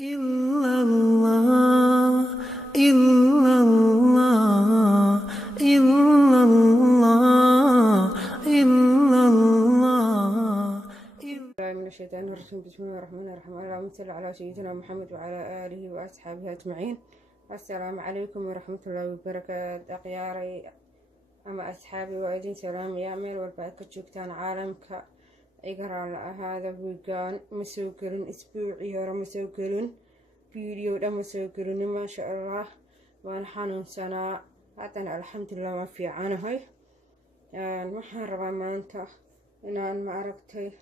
Illallah, illallah, illallah, illallah. من الشيطان الرجيم. بسم الله الرحمن الرحيم. اللهم صل على سيدنا محمد وعلى آله وأصحابه أجمعين. السلام عليكم ورحمة الله وبركاته. أخياري أما أصحابي وأيدين سلام يا ميل والباقي جوجتان عالمك إقرأ هذا ويقان مسوكرين أسبوعي ورا مسوكرين فيديو ده مسوكرين ما شاء الله وانحانون سنة هاتنا الحمد لله ما في عنهي المحرم ما أنت إن أنا ما أركتي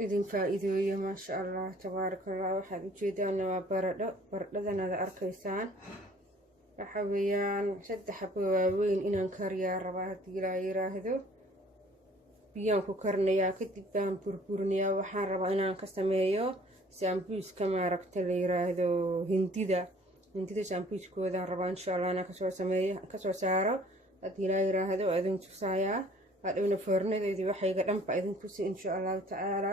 idin faa-iideeyo maasha allah tabaaraka allah. waxaad ujeedaan waa baradhadan aad arkaysaan waxa weeyaan 3 xabo waaweyn inaan kariyaa rabaa haddii ilaa yiraahdo. biyaan ku karinayaa kadib baan burburinayaa. waxaan rabaa inaan ka sameeyo sambuuska maaragta la yiraahdo hindida sambuuskoodan rabaa insha allah inaan kasoo saaro haddii ilaa yiraahdo. idin tusayaa hadhowna foornadeedii waxayga dhanba idin tusi insha allahu tacaala.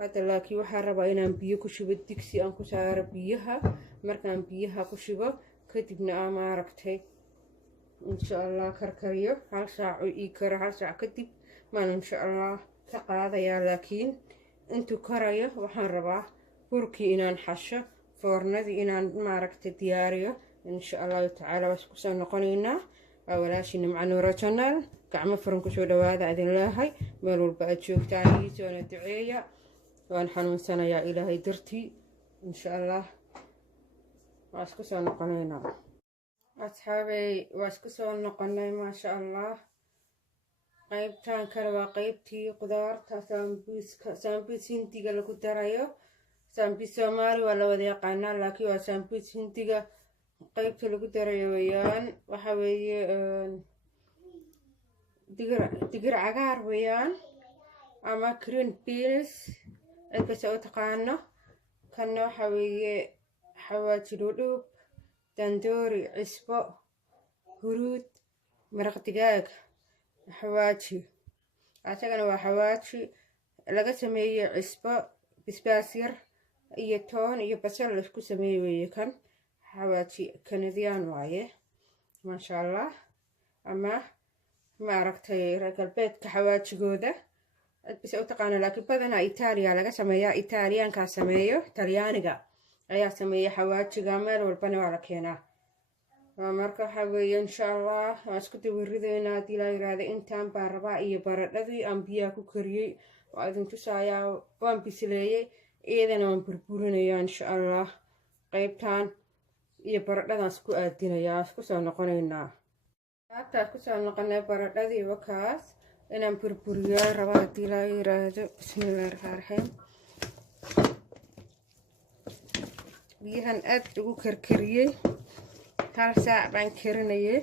hadda laakiin waxaan rabaa inaan biyo ku shubo digsi aan ku saaro biyaha. markaan biyaha ku shubo kadibna aan maaragtay insha allah karkariyo 1 saac oo ii karo. 1 saac kadib maan insha allah ka qaadayaa. laakiin intuu karayo waxaan rabaa burkii inaan xasho, foornadii inaan maaragtay diyaariyo insha allahu tacaala. waas kusoo noqonaynaa. walaashii Nimco Nuuro Channel. gacmo furan kusoo dhawaada idin leeyahay meel walba aad joogtaan. ii soona duceeya. waan xanuunsanayaa ilaahay dartii insha allah. waa isku soo noqonaynaa asxaabey. waa isku soo noqonay maasha allah. qaybtan kale waa qaybtii qudaarta sambuus hindiga lagu darayo. sambuus soomaali waa la wada yaqaanaa laakiin waa sambuus hindiga qaybta lagu darayo weeyaan. waxa weeye digir cagaar weeyaan ama green beans cidkasta u taqaano. kanna waxa weeye xawaaji dhudhuub, dandoori, cisbo, huruud, maraq digaag, xawaaji. asagana waa xawaaji laga sameeyey cisbo, basbaas yar iyo toon iyo basal la isku sameeyey weeye. kan xawaaji kanadiyaan waaye maasha allah. ama maaragtay reer galbeedka xawaajigooda cidbisa u taqaana laakiin badanaa Itaaliya laga sameeyaa. Itaaliyaankaa sameeyo, Talyaaniga ayaa sameeya xawaajiga. meel walbana waa la keenaa. marka waxa weeye insha allah waan isku dawirideynaa haddii la yiraahdo. intaan baan rabaa iyo baradhadii aan biyaha ku kariyey waa idin tusayaa. waan bisleeyey iyadana waan burburinayaa insha allah. qaybtaan iyo baradhadaan isku aadinayaa. isku soo noqonaynaa. hataa kusoo noqonay baradhadii wakaas inaan burburiyo rabaa haddii la yiraahdo. bismillahi rahmaani rahiim. biyahan aad ugu karkariyey 1 saac baan karinayay.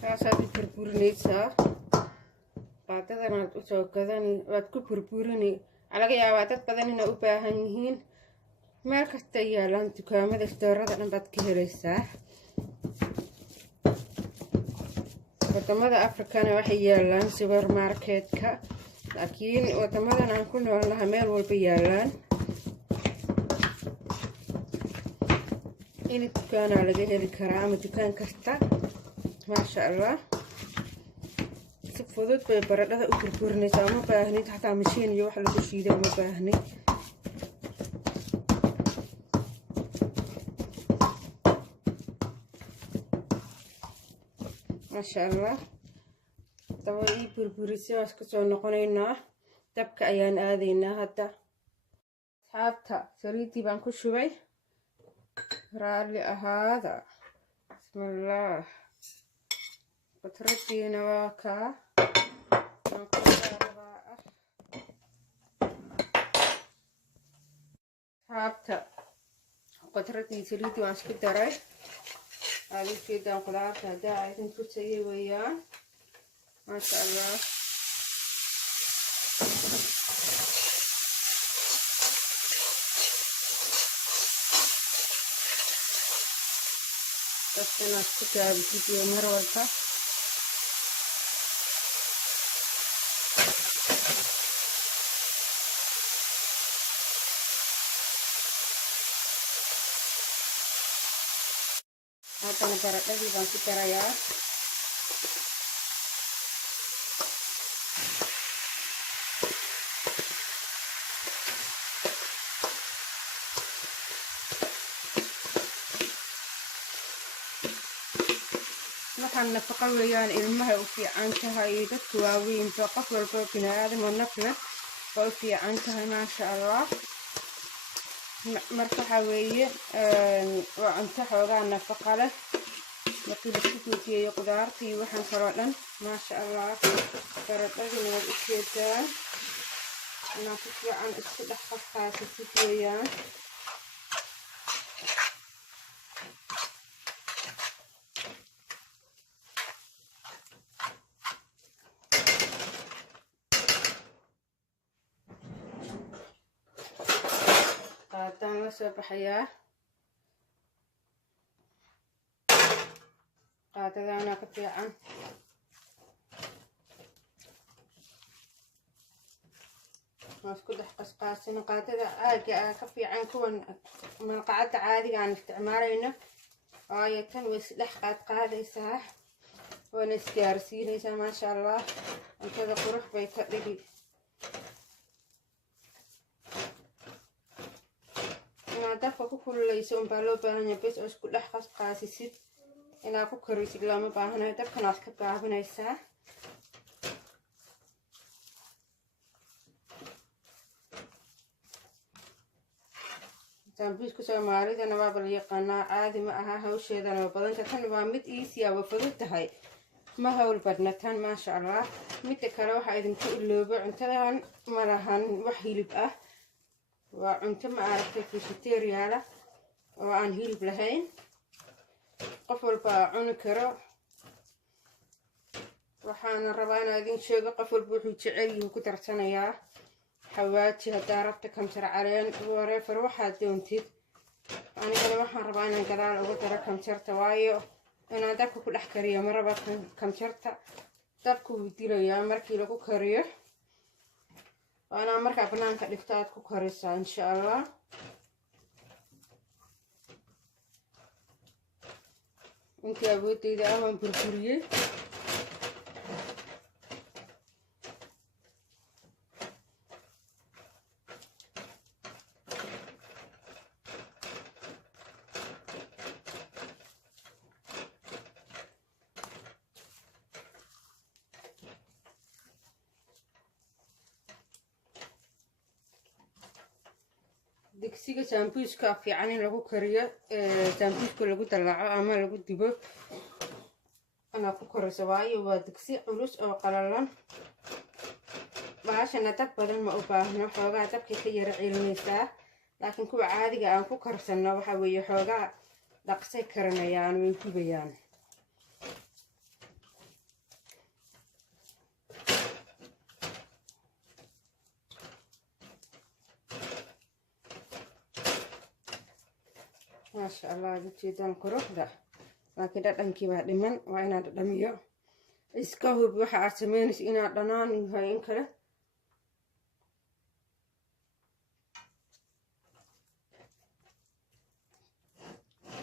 saasaad u burburinaysaa. qaadadan aad usoo gadani waad ku burburini. laga yaabaa dad badan inay u baahan yihiin. meel kasta yaalaan dukaamada istoorada dhan baad ka helaysaa. wadamada afrikana waxay yaalaan supermarketka laakiin wadamadan aan ku noolnahay meel walba yaalaan. in dukaanaa laga heli karaa ama dukaan kasta maasha allah. si fudud bay baradhada u burburinaysaa. uma baahnid xataa mashiin iyo wax lagu shiido uma baahnid. maasha allah. daba ii burburisay waa isku soo noqonaynaa. dabka ayaan aadaynaa hadda. asxaabta saliidii baan ku shubay raalli ahaada. Bismillaah. Qudradiina waa kaa. Haabta qudradii saliidii waan isku daray. aad u jeedaan qudaarta haddaa idin tusayay weeyaan. maasha allah. dadka inaad ku taabisid iyo mar walba. haddana baradhadii baan ku darayaa. waxaan nafaqo weeyaan, ilmaha u fiican tahay, dadka waaweynba qof walba bini aadam oo naf leh waa u fiican tahay. maasha allah. marka waxaa weeye waa cunto xoogaa nafaqa leh markii laisku guujiyeeyo qudaarta iyo waxaan kaloo dhan. maasha allah. baradhadina waad u jeedaan inaan si fiican isku dhex qasqaasasid weeyaan. qaadaan la soo baxayaa. qaadadaana ka fiican. waan isku dhex qasqaasina. qaadada aaga ka fiican kuwan malqacadda caadiga aan isticmaalayno, waayo tan way isdhex qaadqaadaysaa waana isgaarsiinaysaa. maasha allah. cuntada qurux bay ka dhigi. inaad dabka ku kululayso unbaa loo baahan yahay bes oo isku dhex qasqaasisid. inaad ku karisid looma baahanayo. dabkan waad ka gaabinaysaa. sambuuska soomaalidana waaba la yaqaanaa, caadi ma aha. hawsheedana waa badanta. tan waa mid iisiya, waa fudud tahay, ma hawl badna tan. maasha allah. midda kale waxaa idinku iloobo, cuntadan ma lahan wax hilib ah. waa cunto ma aragtay vegetariana oo aan hilib lahayn. qof walba cuni karo. waxaana rabaa inaan idin sheego, qof walba wuxuu jecel yahay ku darsanayaa. xawaaji haddaa rabta, kamsar caleen, wareefar waxaad doontid. anigana waxaan rabaa inaan gadaal ugu daro kamsarta, waayo inaan dabka ku dhex kariyo ma raba. kamsarta dabka wuu dilayaa markii lagu kariyo. waana markaa banaanka dhigto aad ku karisaa insha allah. intii awoodeyda ah waan burburiyey. digsiga sambuuska fiican in lagu kariyo. sambuuska lagu dalaco ama lagu dibo inaad ku kariso, waayo waa digsi culus oo qalalan. baashana dab badan ma u baahno, xoogaa dabkay ka yara celinaysaa. laakiin kuwa caadiga aan ku karsano waxaa weeye xoogaa dhaqsay karinayaan, way gubayaan. maasha allah. ujeedaan quruxda, laakiin dhadhankii baa dhiman. waa inaad dhadhamiyo. iska hub waxa aad samaynayso inaad dhanaan yahay in kale.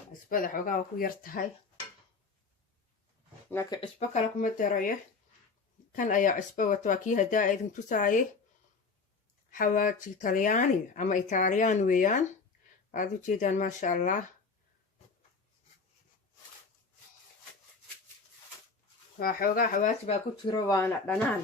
cusbada xoogaa waa ku yar tahay, laakiin cusbo kale kuma darayo. kan ayaa cusbo wata. waa kii haddaa idin tusaayay. xawaaji talyaani ama italiyaan weeyaan. aad u jeedaan maasha allah. waa xoogaa xawaaji baa ku jiro, waana dhanaan.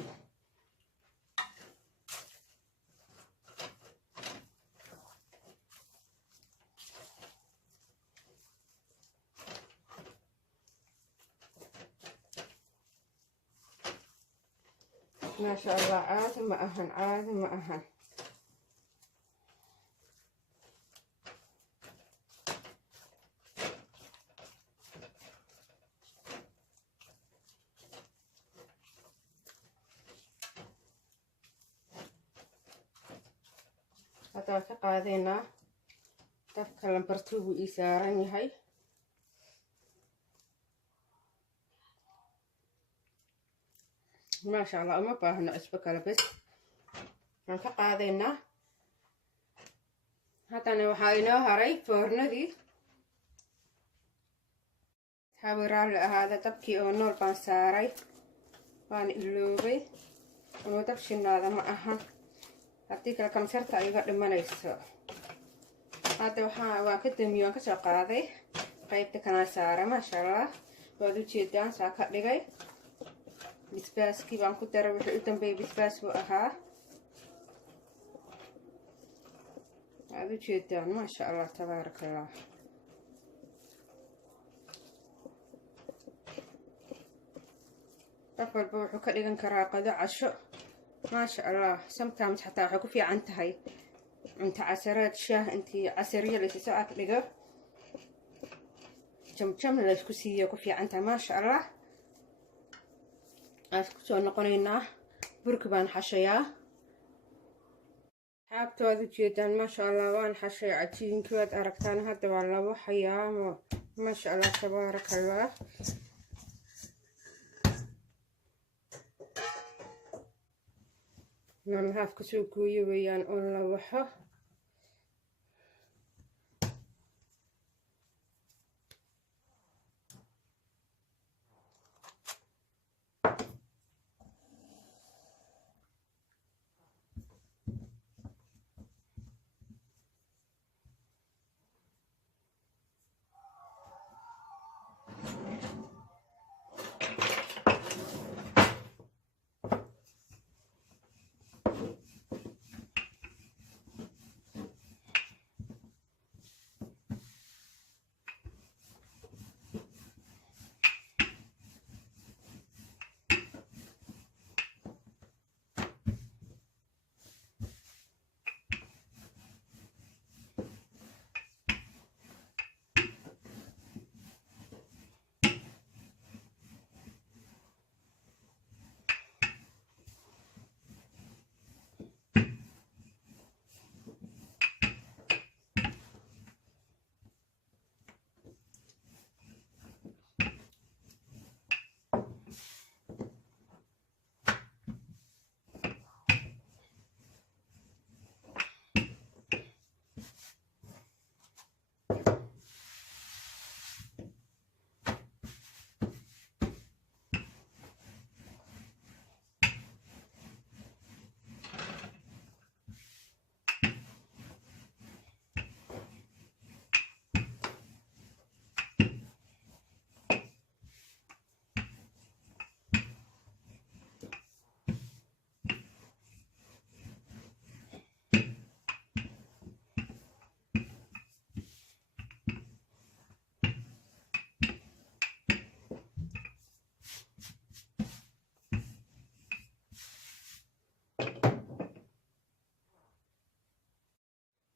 ما شاء الله عاد ما أهن عاد ما أهن. هذا كقاعدينا تفكر برتوب إيسارني هاي ما شاء الله ما باهنا أسبك لبس كقاعدينا هذا نوحاينا هاي فرندي حاورال هذا تبكي أو نور بانساري وان اللوبي ونتبشنا هذا ما أهن هديك لكم سرت أيضا لما نيسو هذا waa ka damiyay waan ka soo qaaday qaybta kana saara ma sha Allah waad u jeedaan saa ka dhigay bisbaaski baan ku daray wixii u dambeeyay bisbaas buu ahaa waad u jeedaan ma sha Allah tabarakallah qofka wuxuu ka dhigan karaa qado casho ma sha Allah sometimes xataa waxay ku fiican tahay انت عسرات شاه انت عسريه اللي تساعد لقى جم ليش كسيه كفي عنتها ما شاء الله اسكتوا نقولينا بركبان حشيا حابتو هذا جدا ما شاء الله وان حشيا عجين كواد اركتان هذا والله وحيا ما شاء الله تبارك الله نعم كسو كوي ويان الله وحه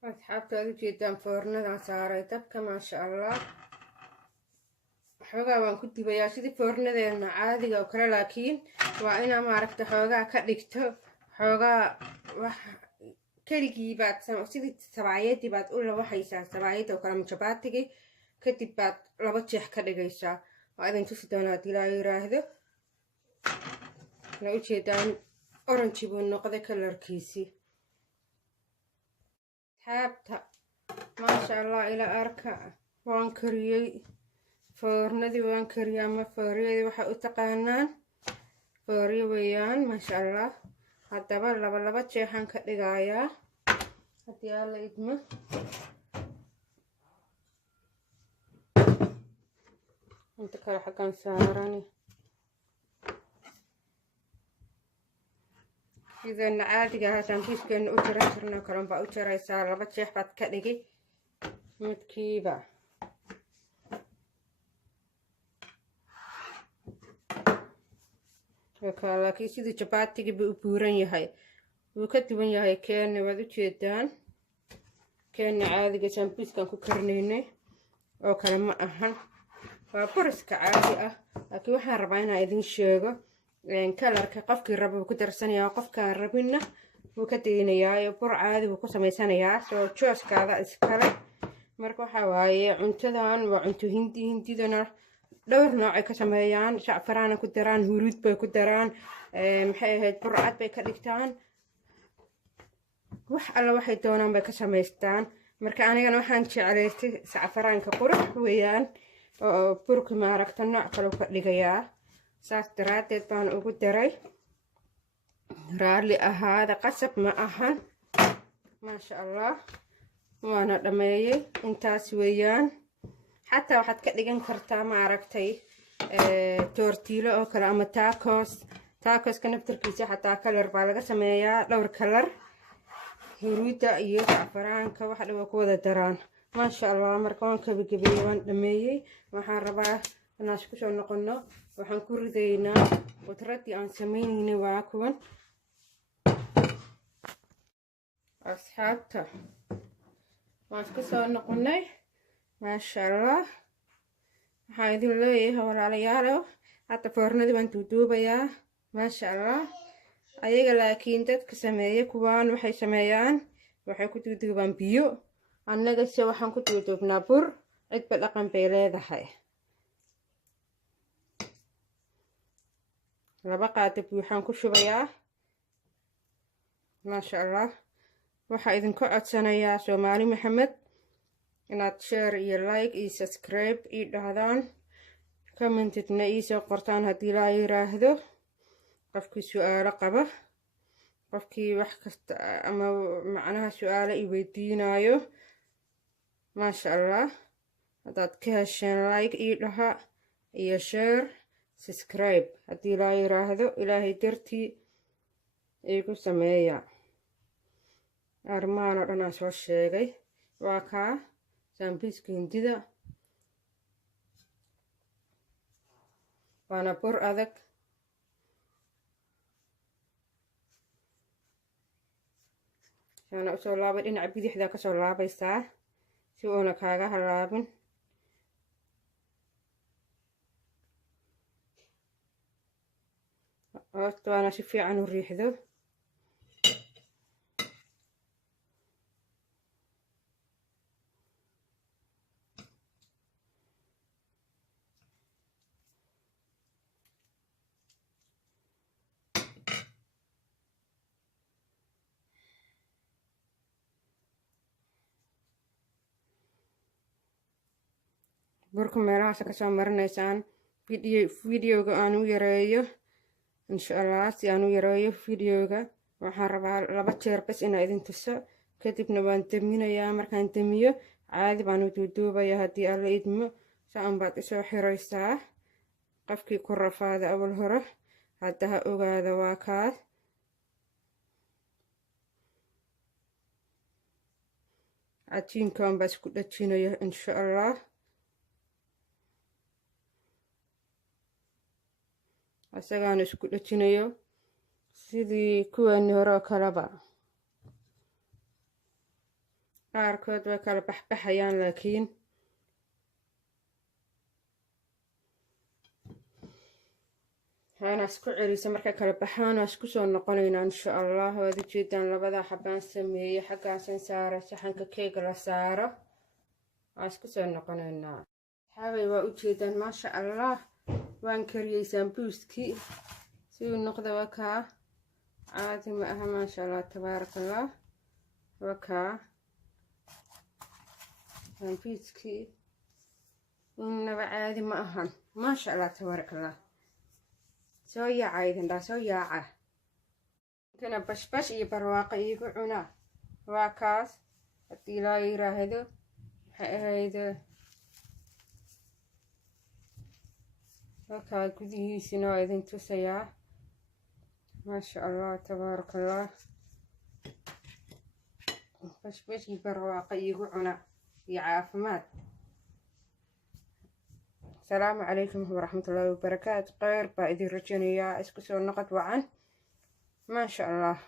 أصحابتي جدا فرنا صاري تبكى ما شاء الله حوجا وان كنت بياشدي فرنا ذي عادي أو كلا لكن وأنا ما عرفت حوجا كدكتو حوجا كلي بعد سيدي سبعيتي بعد أول واحد يسا سبعيتي أو كلام شباتي كتب بعد لبتشح كدقيسا وأيضا تفيدونا تلاقي راهدو لو جدان أورنجي بالنقطة كلر كيسي حابتها ما شاء الله إلى أركع وان كريي فورندي وان كريا ما فوريدي وحا أتقانان فوري ويان ما شاء الله هذا بلا جيحان كدقايا هدي على إدمه انت كلا حقا ساراني إذا عادي هاتان فيسكن أجرى سرنا كرم بأجرى سار لبا جيح بعد كدقي متكيبة laakiin sidii jabaatiga buu u buuran yahay, wuu ka duwan yahay keena. waad u jeedaan keena caadiga sambuuskan ku karinaynay oo kale ma ahan, waa buriska caadi ah. laakiin waxaan rabaa inaan idin sheego kalarka qofkii raba wuu ku darsanayaa, qofkaan rabinna wuu ka daynayaa. bur caadi wuu ku samaysanayaa, soo jooskaada iskale. marka waxaa waaye cuntadan waa cunto hindi. hindidana dhowr noocay ka sameeyaan, shacfaraana ku daraan, huruud bay ku daraan, maxay ahayd burcad bay ka dhigtaan, wax alla waxay doonaan bay ka samaystaan. marka anigana waxaan jeclaystay sacfaraanka qurux weeyaan, oo burka maaragta nooc kale ka dhigayaa, saas daraadeed baan ugu daray. raalli ahaada, qasab ma ahan. maasha allah waana dhameeyey, intaas weeyaan. xataa waxaad ka dhigan kartaa maaragtay toortiilo oo kale ama taakoska naftarkiisa xataa kalar baa laga sameeyaa, dhowr kalar. huruudda iyo sacfaraanka wax dhan waa ku wada daraan. maasha allah marka waan kabagabeeyey, waan dhameeyey. waxaan rabaa inaan isku soo noqono. waxaan ku ridaynaa qudraddii aan sameynaynay, waa kuwan asxaabta. waan isku soo noqonay. maasha allah waxaan idin leeyahay walaalayaalow, hadda foornadii waan duuduubayaa. maasha allah ayaga laakiin dadka sameeya kuwaan waxay sameeyaan, waxay ku duuduubaan biyo. annagase waxaan ku duuduubnaa bur. cidba dhaqan bay leedahay. 2 qaado buuxaan ku shubayaa. maasha allah waxaa idinku codsanayaa Soomaali Maxamed inaad share iyo like iyo subscribe ii dhahdaan, commentedna ii soo qortaan haddii la yiraahdo. qofkii su'aalo qaba, qofkii wax kasta ama macnaha su'aalo i weydiinayo, maasha allah haddaad ka hesheen like ii dhaha iyo share subscribe haddii la yiraahdo. ilaahay dartii iigu sameeya. arrimahan oo dhan aan soo sheegay waa kaa sambuuska hindida, waana bur adag. saana usoo laabay, dhinaca bidixda kasoo laabaysaa si uuna kaaga halaabin. hoosta waana si fiican u riixdo. burka meelahaas ka soo marinaysaan. videoga aan u yareeyo insha allah, si aan u yareeyo videoga waxaan rabaa 2 jeer bas inaan idin tuso, kadibna waan daminayaa. markaan damiyo caadi baan u duuduubayaa haddii alla idmo. saan baad isoo xiraysaa. qofkii ku rafaada awal hore hadda ha ogaada waa kaas. cajiinkan baa isku dhajinaya insha allah. isagaan isku dhajinayo sidii kuwani hore oo kaleba. qaarkood way kala baxbaxayaan, laakiin waxaana isku celisa markay kala baxaan waa isku soo noqonaynaa insha allah. waad ujeedaan 2 xabaan sameeyey, xaggaasan saara saxanka keega la saaro. waa isku soo noqonaynaa. xaabay waa ujeedaan maasha allah waan kariyey sambuuskii. si uu noqda waa kaa caadi ma aha. maasha allah tabaarakallah. waa kaa sambuuskii innaba caadi ma ahan. maasha allah tabaarakallah. soo yaaca idin dhaa, soo yaaca. intana bashbash iyo barwaaqo iigu cuna. waa kaas haddii laa yiraahdo. waxay ahayd halkaa gudihiisina waa idin tusayaa. maasha allah tabaarakallah. bashbash iyo barwaaqo iigu cuna iyo caafimaad. السلام عليكم ورحمة الله وبركاته. خير بإذن رجنيا اسكسو النقط وعن ما شاء الله.